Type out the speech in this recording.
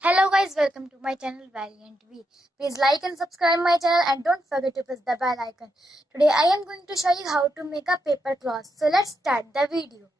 Hello guys, welcome to my channel Valiant V. Please like and subscribe my channel and don't forget to press the bell icon. Today I am going to show you how to make a paper cloth. So let's start the video.